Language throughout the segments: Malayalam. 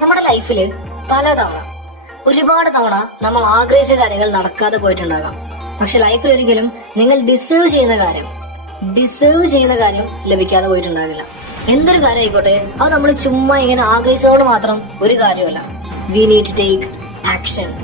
നമ്മുടെ ലൈഫില് പലതവണ ഒരുപാട് തവണ നമ്മൾ ആഗ്രഹിച്ച കാര്യങ്ങൾ നടക്കാതെ പോയിട്ടുണ്ടാകാം. പക്ഷെ ലൈഫിൽ ഒരിക്കലും നിങ്ങൾ ഡിസേർവ് ചെയ്യുന്ന കാര്യം ലഭിക്കാതെ പോയിട്ടുണ്ടാകില്ല. എന്തൊരു കാര്യം ആയിക്കോട്ടെ, അത് നമ്മൾ ചുമ്മാ ഇങ്ങനെ ആഗ്രഹിച്ചതുകൊണ്ട് മാത്രം ഒരു കാര്യമല്ല. We need to take action.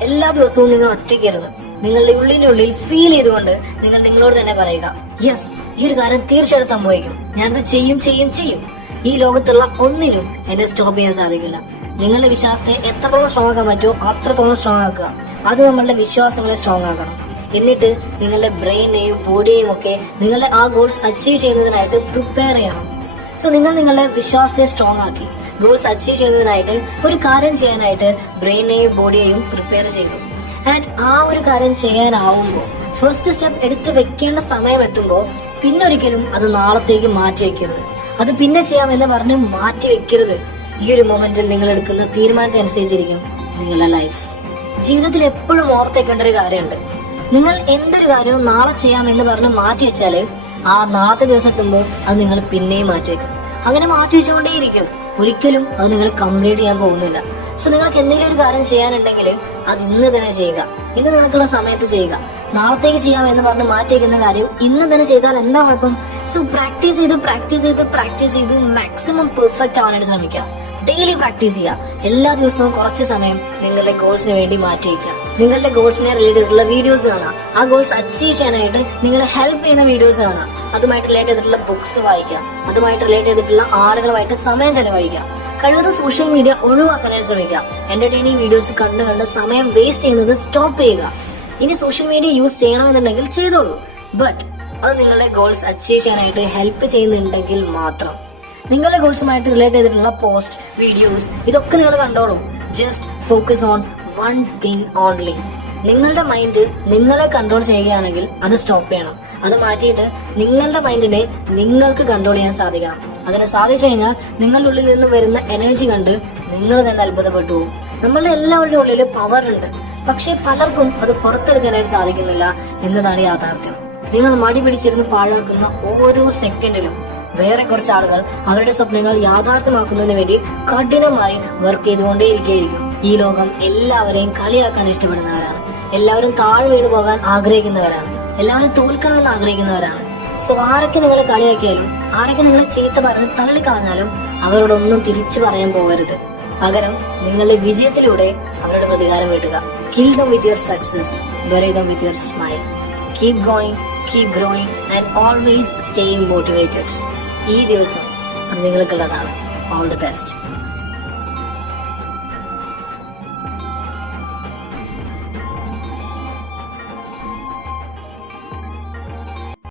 എല്ലാ ദിവസവും നിങ്ങൾ ഒറ്റയ്ക്കരുത്. നിങ്ങളുടെ ഉള്ളിനുള്ളിൽ ഫീൽ ചെയ്തുകൊണ്ട് നിങ്ങൾ നിങ്ങളോട് തന്നെ പറയുക, യെസ്, ഈ ഒരു കാര്യം തീർച്ചയായിട്ടും സംഭവിക്കും, ഞാനത് ചെയ്യും. ഈ ലോകത്തുള്ള ഒന്നിനും എന്നെ സ്റ്റോപ്പ് ചെയ്യാൻ സാധിക്കില്ല. നിങ്ങളുടെ വിശ്വാസത്തെ എത്രത്തോളം സ്ട്രോങ് ആക്കാൻ പറ്റുമോ അത്രത്തോളം സ്ട്രോങ് ആക്കുക. അത് നമ്മളുടെ വിശ്വാസങ്ങളെ സ്ട്രോങ് ആക്കണം. എന്നിട്ട് നിങ്ങളുടെ ബ്രെയിനെയും ബോഡിയെയും ഒക്കെ നിങ്ങളുടെ ആ ഗോൾസ് അച്ചീവ് ചെയ്യുന്നതിനായിട്ട് പ്രിപ്പയർ ചെയ്യണം. സോ നിങ്ങൾ നിങ്ങളുടെ വിശ്വാസത്തെ സ്ട്രോങ് ആക്കി ഗോൾസ് അച്ചീവ് ചെയ്യുന്നതിനായിട്ട് ഒരു കാര്യം ചെയ്യാനായിട്ട് ബ്രെയിനെയും ബോഡിയെയും പ്രിപ്പയർ ചെയ്തു. ആൻഡ് ആ ഒരു കാര്യം ചെയ്യാനാവുമ്പോൾ ഫസ്റ്റ് സ്റ്റെപ്പ് എടുത്ത് വെക്കേണ്ട സമയം എത്തുമ്പോൾ പിന്നൊരിക്കലും അത് നാളത്തേക്ക് മാറ്റി വെക്കരുത്. അത് പിന്നെ ചെയ്യാമെന്ന് പറഞ്ഞ് മാറ്റി വെക്കരുത്. ഈ ഒരു മൊമെന്റിൽ നിങ്ങൾ എടുക്കുന്ന തീരുമാനത്തെ അനുസരിച്ചിരിക്കും നിങ്ങളുടെ ലൈഫ്. ജീവിതത്തിൽ എപ്പോഴും ഓർത്തേക്കേണ്ട ഒരു കാര്യമുണ്ട്. നിങ്ങൾ എന്തൊരു കാര്യവും നാളെ ചെയ്യാമെന്ന് പറഞ്ഞ് മാറ്റി വെച്ചാല് ആ നാളത്തെ ദിവസം എത്തുമ്പോൾ അത് നിങ്ങൾ പിന്നെയും മാറ്റിവെക്കും. അങ്ങനെ മാറ്റി വെച്ചുകൊണ്ടേയിരിക്കും. ഒരിക്കലും അത് നിങ്ങൾ കംപ്ലീറ്റ് ചെയ്യാൻ പോകുന്നില്ല. സോ നിങ്ങൾക്ക് എന്തെങ്കിലും ഒരു കാര്യം ചെയ്യാനുണ്ടെങ്കിൽ അത് ഇന്ന് തന്നെ ചെയ്യുക. ഇന്ന് നിങ്ങൾക്കുള്ള സമയത്ത് ചെയ്യുക. നാളത്തേക്ക് ചെയ്യാം എന്ന് പറഞ്ഞ് മാറ്റി വയ്ക്കുന്ന കാര്യം ഇന്ന് തന്നെ ചെയ്താൽ എന്താ കുഴപ്പം? സോ പ്രാക്ടീസ് ചെയ്ത് മാക്സിമം പെർഫെക്റ്റ് ആവാനായിട്ട് ശ്രമിക്കുക. ഡെയിലി പ്രാക്ടീസ് ചെയ്യുക. എല്ലാ ദിവസവും കുറച്ച് സമയം നിങ്ങളുടെ ഗോൾസിന് വേണ്ടി മാറ്റി വയ്ക്കുക. നിങ്ങളുടെ ഗോൾസിനെ റിലേറ്റ് ചെയ്തിട്ടുള്ള വീഡിയോസ് കാണാം. ആ ഗോൾസ് അച്ചീവ് ചെയ്യാനായിട്ട് നിങ്ങളെ ഹെൽപ്പ് ചെയ്യുന്ന വീഡിയോസ് കാണാം. അതുമായിട്ട് റിലേറ്റ് ചെയ്തിട്ടുള്ള ബുക്സ് വായിക്കാം. അതുമായിട്ട് റിലേറ്റ് ചെയ്തിട്ടുള്ള ആളുകളുമായിട്ട് സമയം ചെലവഴിക്കാം. കഴിവതും സോഷ്യൽ മീഡിയ ഒഴിവാക്കാനായിട്ട് ശ്രമിക്കാം. എന്റർടൈനിങ് വീഡിയോസ് കണ്ട് സമയം വേസ്റ്റ് ചെയ്യുന്നത് സ്റ്റോപ്പ് ചെയ്യുക. ഇനി സോഷ്യൽ മീഡിയ യൂസ് ചെയ്യണമെന്നുണ്ടെങ്കിൽ ചെയ്തോളൂ. ബട്ട് അത് നിങ്ങളുടെ ഗോൾസ് അച്ചീവ് ചെയ്യാനായിട്ട് ഹെൽപ്പ് ചെയ്യുന്നുണ്ടെങ്കിൽ മാത്രം. നിങ്ങളുടെ ഗോൾസുമായിട്ട് റിലേറ്റ് ചെയ്തിട്ടുള്ള പോസ്റ്റ്, വീഡിയോസ് ഇതൊക്കെ നിങ്ങൾ കണ്ടോളൂ. Just focus on one thing only. നിങ്ങളുടെ മൈൻഡ് നിങ്ങളെ കൺട്രോൾ ചെയ്യുകയാണെങ്കിൽ അത് സ്റ്റോപ്പ് ചെയ്യണം. അത് മാറ്റിയിട്ട് നിങ്ങളുടെ മൈൻഡിനെ നിങ്ങൾക്ക് കൺട്രോൾ ചെയ്യാൻ സാധിക്കണം. അതിനെ സാധിച്ചു കഴിഞ്ഞാൽ നിങ്ങളുടെ ഉള്ളിൽ നിന്ന് വരുന്ന എനർജി കണ്ട് നിങ്ങൾ തന്നെ അത്ഭുതപ്പെട്ടു പോകും. നമ്മളുടെ എല്ലാവരുടെ ഉള്ളിൽ പവർ ഉണ്ട്. പക്ഷെ പലർക്കും അത് പുറത്തെടുക്കാനായിട്ട് സാധിക്കുന്നില്ല എന്നതാണ് യാഥാർത്ഥ്യം. നിങ്ങൾ മടി പിടിച്ചിരുന്ന് പാഴാക്കുന്ന ഓരോ സെക്കൻഡിലും വേറെ കുറച്ച് ആളുകൾ അവരുടെ സ്വപ്നങ്ങൾ യാഥാർത്ഥ്യമാക്കുന്നതിന് വേണ്ടി കഠിനമായി വർക്ക് ചെയ്തുകൊണ്ടേയിരിക്കും. ഈ ലോകം എല്ലാവരെയും കളിയാക്കാൻ ഇഷ്ടപ്പെടുന്നവരാണ്. എല്ലാവരും താഴെ വീണു പോകാൻ ആഗ്രഹിക്കുന്നവരാണ്. എല്ലാവരും തോൽക്കണമെന്ന് ആഗ്രഹിക്കുന്നവരാണ്. സോ ആരൊക്കെ നിങ്ങളെ കളിയാക്കിയാലും ആരൊക്കെ നിങ്ങളെ ചീത്ത പറഞ്ഞ് തള്ളിക്കളഞ്ഞാലും അവരോടൊന്നും തിരിച്ചു പറയാൻ പോകരുത്. പകരം നിങ്ങളുടെ വിജയത്തിലൂടെ അവരുടെ പ്രതികാരം വീട്ടുക. Kill them with your success, bury them with your smile. Keep going, keep growing and always stay motivated. ഈ ദിവസം അത് നിങ്ങൾക്കുള്ളതാണ്. All the best.